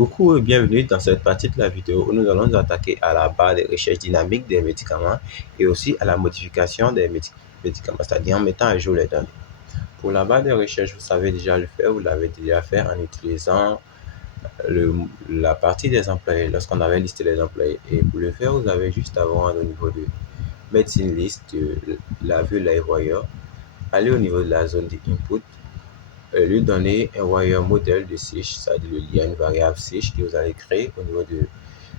Coucou et bienvenue dans cette partie de la vidéo où nous allons nous attaquer à la barre de recherche dynamique des médicaments et aussi à la modification des médicaments, c'est-à-dire en mettant à jour les données. Pour la barre de recherche, vous savez déjà le faire, vous l'avez déjà fait en utilisant la partie des employés lorsqu'on avait listé les employés. Et pour le faire, vous avez juste à voir au niveau de Medicine List, de la vue LiveWire, aller au niveau de la zone de input, lui donner un wire modèle de SICH, c'est-à-dire il y a une variable SICH que vous allez créer au niveau de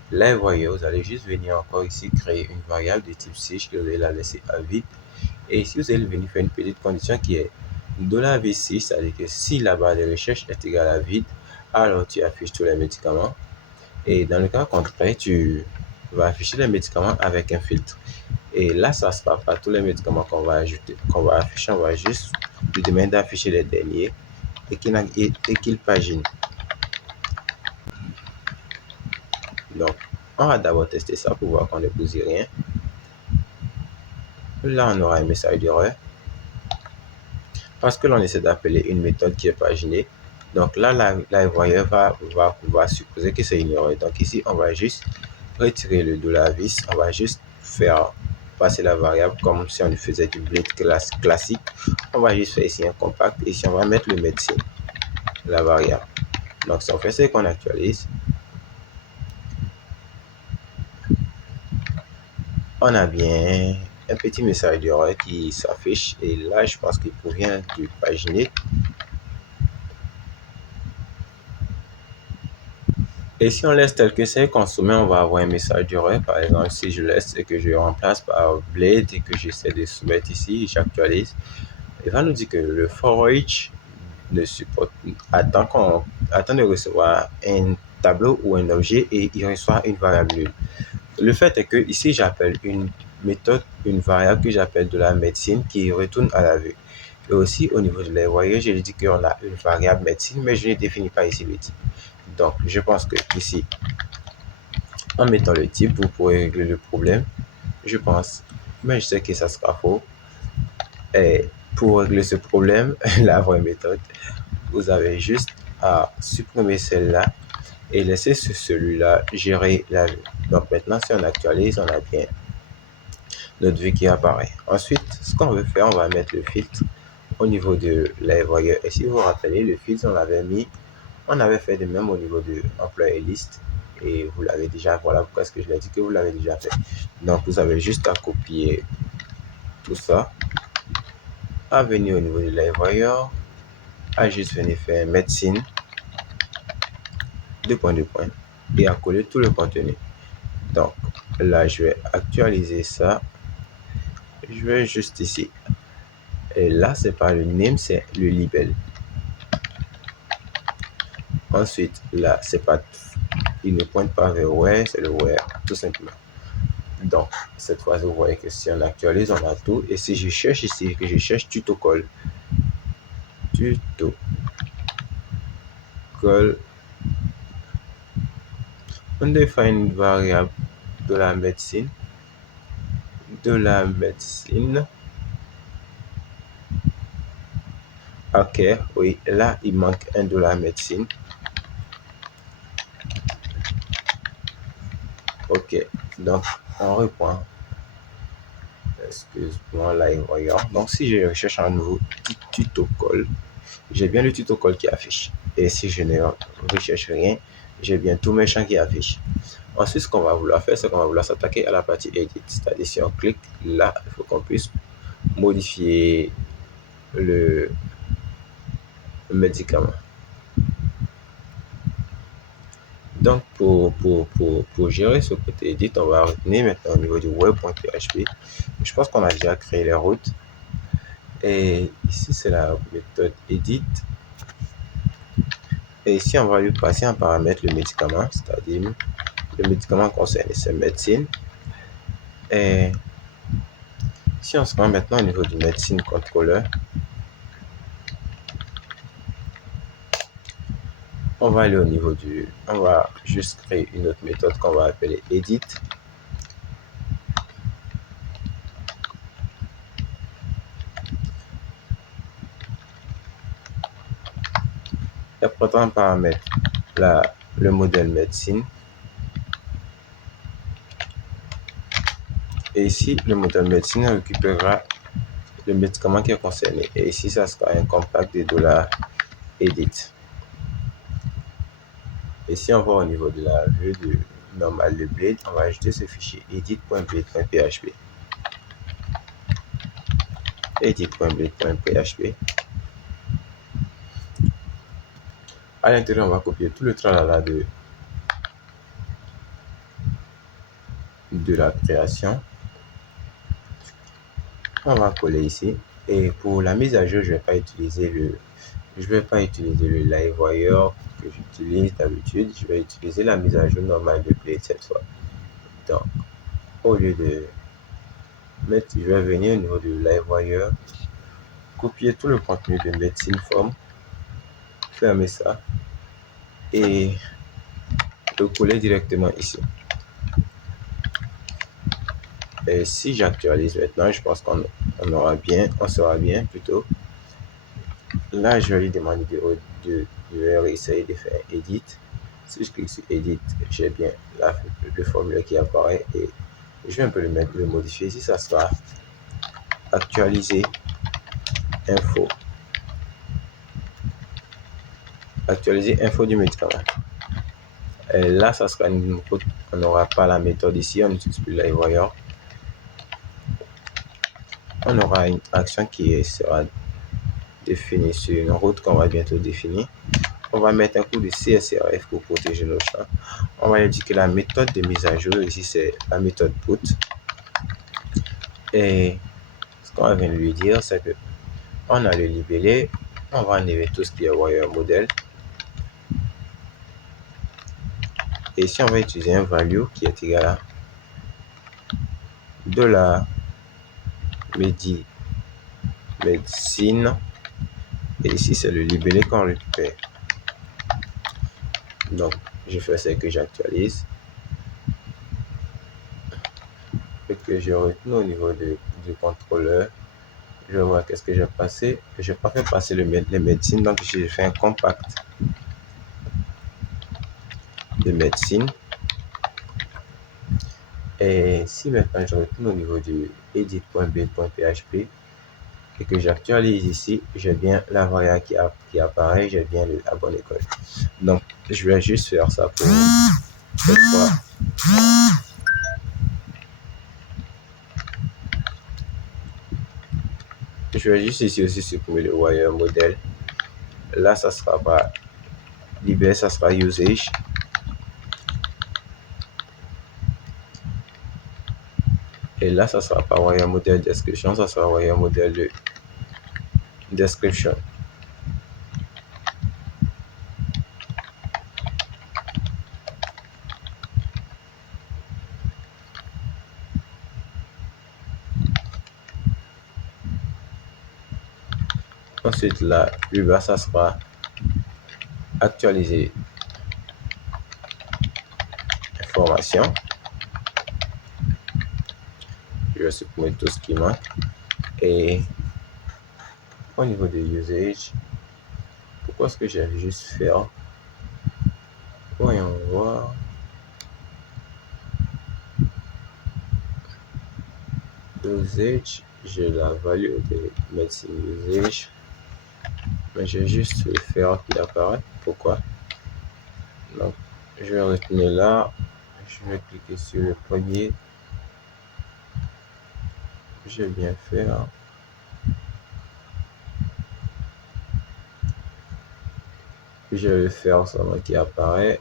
LiveWire. Vous allez juste venir encore ici créer une variable de type SICH que vous allez la laisser à vide. Et ici, vous allez venir faire une petite condition qui est $V6, c'est-à-dire que si la barre de recherche est égale à vide, alors tu affiches tous les médicaments. Et dans le cas contraire, tu vas afficher les médicaments avec un filtre. Et là, ça ne sera pas tous les médicaments qu'on va ajouter, qu'on va afficher. On va juste lui demander d'afficher les derniers et qu'il pagine. Donc, on va d'abord tester ça pour voir qu'on ne pose rien. Là, on aura un message d'erreur parce que l'on essaie d'appeler une méthode qui est paginée. Donc là, LiveWire va supposer que c'est une erreur. Donc ici, on va juste retirer le $vis. On va juste faire passer la variable comme si on faisait du blade classique. On va juste faire ici un compact. Et ici, on va mettre le médecin, la variable. Donc si on fait ça et qu'on actualise, on a bien un petit message d'erreur qui s'affiche. Et là, je pense qu'il provient du paginer. Et si on laisse tel que c'est consommé, on va avoir un message d'erreur. Par exemple, si je laisse et que je remplace par Blade et que j'essaie de soumettre ici, j'actualise, il va nous dire que le for each ne supporte, attend de recevoir un tableau ou un objet et il reçoit une variable nulle. Le fait est que ici, j'appelle une méthode, une variable que j'appelle de la médecine qui retourne à la vue. Et aussi, au niveau de LiveWire, je lui dis qu'on a une variable médecine, mais je ne définis pas ici le type. Donc, je pense que ici, en mettant le type, vous pourrez régler le problème. Je pense, mais je sais que ça sera faux. Et pour régler ce problème, la vraie méthode, vous avez juste à supprimer celle-là et laisser celui-là gérer la vue. Donc maintenant, si on actualise, on a bien notre vue qui apparaît. Ensuite, ce qu'on veut faire, on va mettre le filtre au niveau de LiveWire. Et si vous vous rappelez, le filtre, on l'avait mis, on avait fait de même au niveau de employé list. Et vous l'avez déjà, voilà pourquoi est-ce que je l'ai dit que vous l'avez déjà fait. Donc, vous avez juste à copier tout ça, à venir au niveau de LiveWire, à juste venir faire médecine, deux points, et à coller tout le contenu. Donc, là, je vais actualiser ça. Je vais juste ici. Et là, c'est pas le name, c'est le label. Ensuite, là, c'est pas, il ne pointe pas vers where, c'est le where, tout simplement. Donc, cette fois, vous voyez que si on actualise, on a tout. Et si je cherche ici, que je cherche tutocol, on définit une variable de la médecine, ok, oui, là, il manque un de la médecine. Ok, donc, on reprend. Excuse-moi, là, voyons. Donc, si je recherche un nouveau tutocol, j'ai bien le tutocol qui affiche. Et si je ne recherche rien, j'ai bien tous mes champs qui affichent. Ensuite, ce qu'on va vouloir faire, c'est qu'on va vouloir s'attaquer à la partie edit. C'est-à-dire, si on clique là, il faut qu'on puisse modifier le médicament. Donc, pour gérer ce côté edit, on va retenir maintenant au niveau du web.php. Je pense qu'on a déjà créé les routes. Et ici, c'est la méthode edit. Et ici, on va lui passer en paramètre le médicament, c'est-à-dire le médicament concerné, c'est médecine. Et si on se rend maintenant au niveau du médecine controller, on va aller au niveau du, on va juste créer une autre méthode qu'on va appeler edit. Et pourtant, paramètre la le modèle médecine. Et ici, le modèle médecine récupérera le médicament qui est concerné. Et ici, ça sera un compact de $edit. Et si on va au niveau de la vue normale de Blade, on va ajouter ce fichier edit.blade.php. Edit.blade.php. À l'intérieur, on va copier tout le tralala de la création. On va coller ici. Et pour la mise à jour, je vais pas utiliser le LiveWire que j'utilise d'habitude. Je vais utiliser la mise à jour normale de Blade cette fois. Donc, au lieu de mettre, je vais venir au niveau de LiveWire, copier tout le contenu de Medicine Form, fermer ça et le coller directement ici. Et si j'actualise maintenant, je pense qu'on sera bien plutôt. Là, je vais lui demander de essayer de faire Edit. Si je clique sur Edit, j'ai bien le formulaire qui apparaît et je vais un peu le modifier. Ici, ça sera actualiser info. Actualiser info du médicament. Et là, ça sera on n'aura pas la méthode ici, on n'utilise plus LiveWire. On aura une action qui sera définie sur une route qu'on va bientôt définir. On va mettre un coup de CSRF pour protéger nos champs. On va indiquer la méthode de mise à jour. Ici, c'est la méthode put. Et ce qu'on vient de lui dire, c'est que on a le libellé. On va enlever tout ce qui est wire model. Et ici, on va utiliser un value qui est égal à $medicine. Et ici, c'est le libellé qu'on récupère. Donc, je fais ce que j'actualise. Et que je retourne au niveau du contrôleur. Je vois qu'est-ce que j'ai passé. Je n'ai pas fait passer les médecines, donc j'ai fait un compact de médecine. Et si maintenant je retourne au niveau du edit.blade.php et que j'actualise ici, j'ai bien la variable qui apparaît, j'ai bien la bonne école. Donc, je vais juste faire ça pour cette fois. Je vais juste ici aussi supprimer le wire model. Là, ça sera pas libère, ça sera usage. Et là, ça sera pas wire model description, ça sera wire model de description. Ensuite, là, plus bas, ça sera actualiser information. Je vais supprimer tout ce qui manque. Et au niveau de usage, pourquoi est-ce que j'ai juste faire? Voyons voir. Usage, j'ai la value de medicine usage. Mais j'ai juste le faire qui apparaît. Pourquoi? Donc, je vais retenir là. Je vais cliquer sur le premier. Je vais bien faire. Je vais le faire seulement qui apparaît.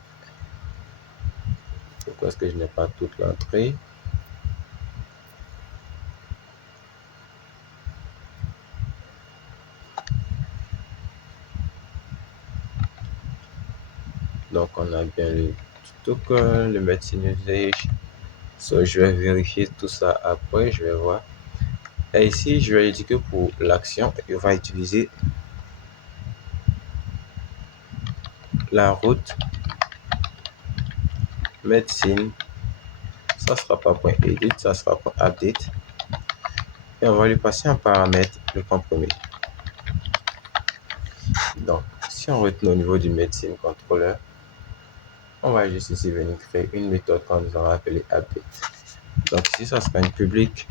Pourquoi est-ce que je n'ai pas toute l'entrée? Donc, on a bien le token, le medicine usage. So, je vais vérifier tout ça après. Je vais voir. Et ici, je vais dire que pour l'action, il va utiliser la route médecine. Ça sera pas .edit, ça sera .update. Et on va lui passer un paramètre le compromis. Donc, si on retourne au niveau du médecine contrôleur, On va juste ici venir créer une méthode qu'on nous aura appelée update. Donc ici, ça sera une public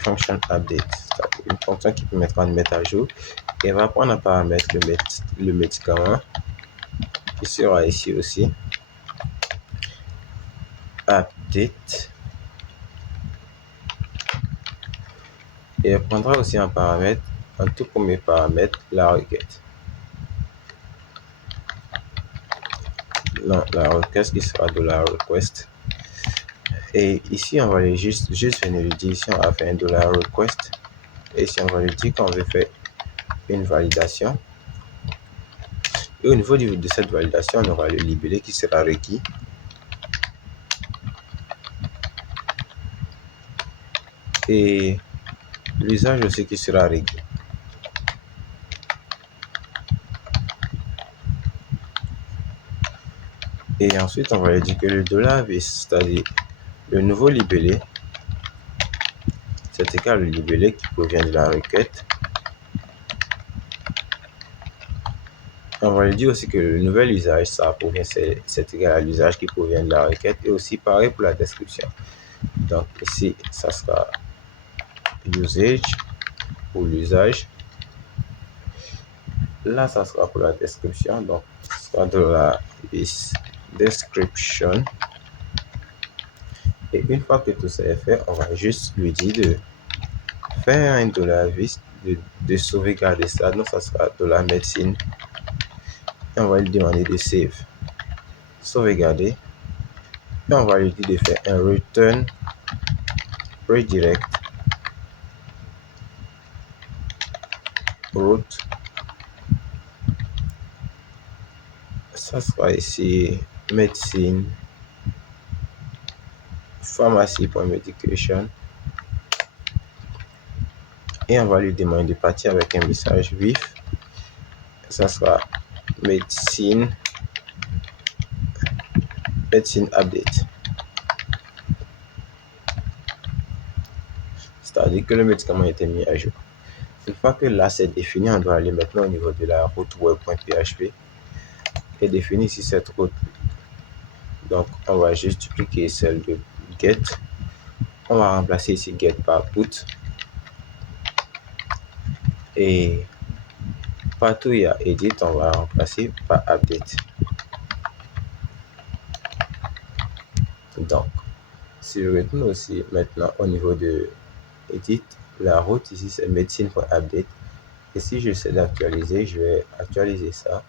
function update. C'est une fonction qui permettra de mettre à jour et va prendre en paramètre le médicament qui sera ici aussi update et elle prendra aussi en paramètre, en tout premier paramètre, la requête. La requête qui sera de la request. Et ici, on va aller juste venir lui dire ici, on va faire un $request. Et ici, on va lui dire qu'on veut faire une validation. Et au niveau de cette validation, on aura le libellé qui sera requis. Et l'usage aussi qui sera requis. Et ensuite, on va lui dire que le $vis, c'est-à-dire le nouveau libellé, c'est égal au libellé qui provient de la requête. On va lui dire aussi que le nouvel usage, c'est égal à l'usage qui provient de la requête. Et aussi pareil pour la description. Donc ici, ça sera usage pour l'usage. Là, ça sera pour la description. Donc, ce sera de la description. Et une fois que tout ça est fait, on va juste lui dire de faire un $vis, de sauvegarder ça. Donc, ça sera $medicine. Et on va lui demander de save. Sauvegarder. Et on va lui dire de faire un return redirect route. Ça sera ici médecine pharmacie.medication. Et on va lui demander de partir avec un message vif. Ça sera médecine update. C'est-à-dire que le médicament a été mis à jour. Une fois que là c'est défini, on doit aller maintenant au niveau de la route web.php et définir ici cette route. Donc on va juste dupliquer celle de get. On va remplacer ici get par put. Et partout il y a edit, on va remplacer par update. Donc, si je retourne aussi maintenant au niveau de edit, la route ici c'est medicine.update. Et si j'essaie d'actualiser, je vais actualiser ça.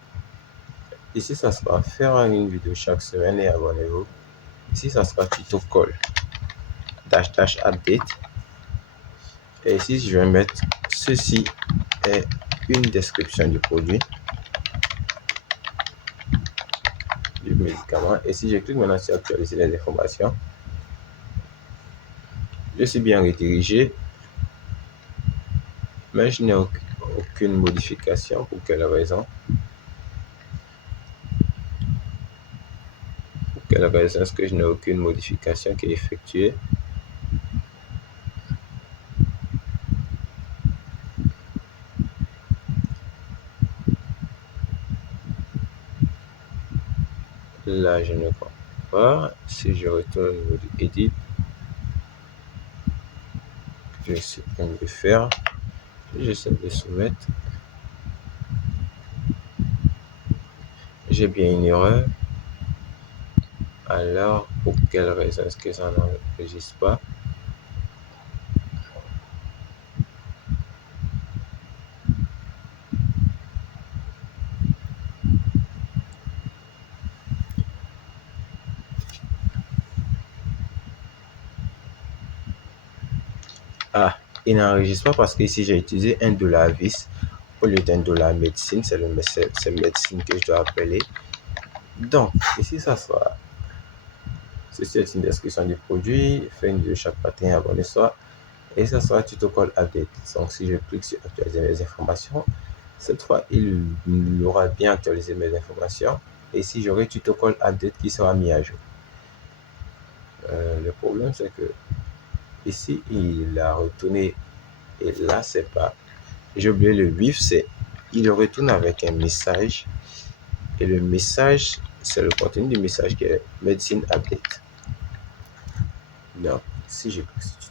Ici, ça sera faire une vidéo chaque semaine et abonnez-vous. Ici, ça sera tuto call --update. Et ici, je vais mettre ceci est une description du produit, du médicament. Et si je clique maintenant sur actualiser les informations, je suis bien redirigé, mais je n'ai aucune modification. Pour quelle raison? Pour quelle raison est-ce que je n'ai aucune modification qui est effectuée? Là, je ne comprends pas. Si je retourne au niveau de Edit, je suis en train de faire. J'essaie de soumettre. J'ai bien une erreur. Alors, pour quelle raison est-ce que ça n'enregistre pas? Ah, il n'enregistre pas parce que ici j'ai utilisé un $vis au lieu d'un $medicine. C'est médecine que je dois appeler. Donc, ici ça sera. Ceci est une description du produit. Fait une vidéo chaque matin, abonnez-toi. Et ça sera tuto call update. Donc, si je clique sur actualiser mes informations, cette fois il aura bien actualisé mes informations. Et ici j'aurai tuto call update qui sera mis à jour. Le problème c'est que ici il a retourné et là c'est pas, j'ai oublié le vif, c'est il retourne avec un message. Et le message, c'est le contenu du message qui est Medicine Update. Donc, si tu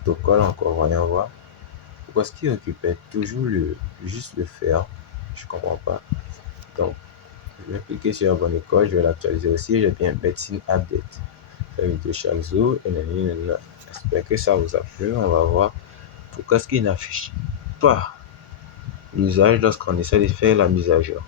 te colles encore, voyons voir. Pourquoi est-ce qu'il occupait toujours juste le faire? Je comprends pas. Donc, je vais cliquer sur Abonner école, je vais l'actualiser aussi. J'ai bien Medicine Update. Faire une vidéo chaque jour. J'espère que ça vous a plu. On va voir pourquoi est-ce qu'il n'affiche pas l'usage lorsqu'on essaie de faire la mise à jour.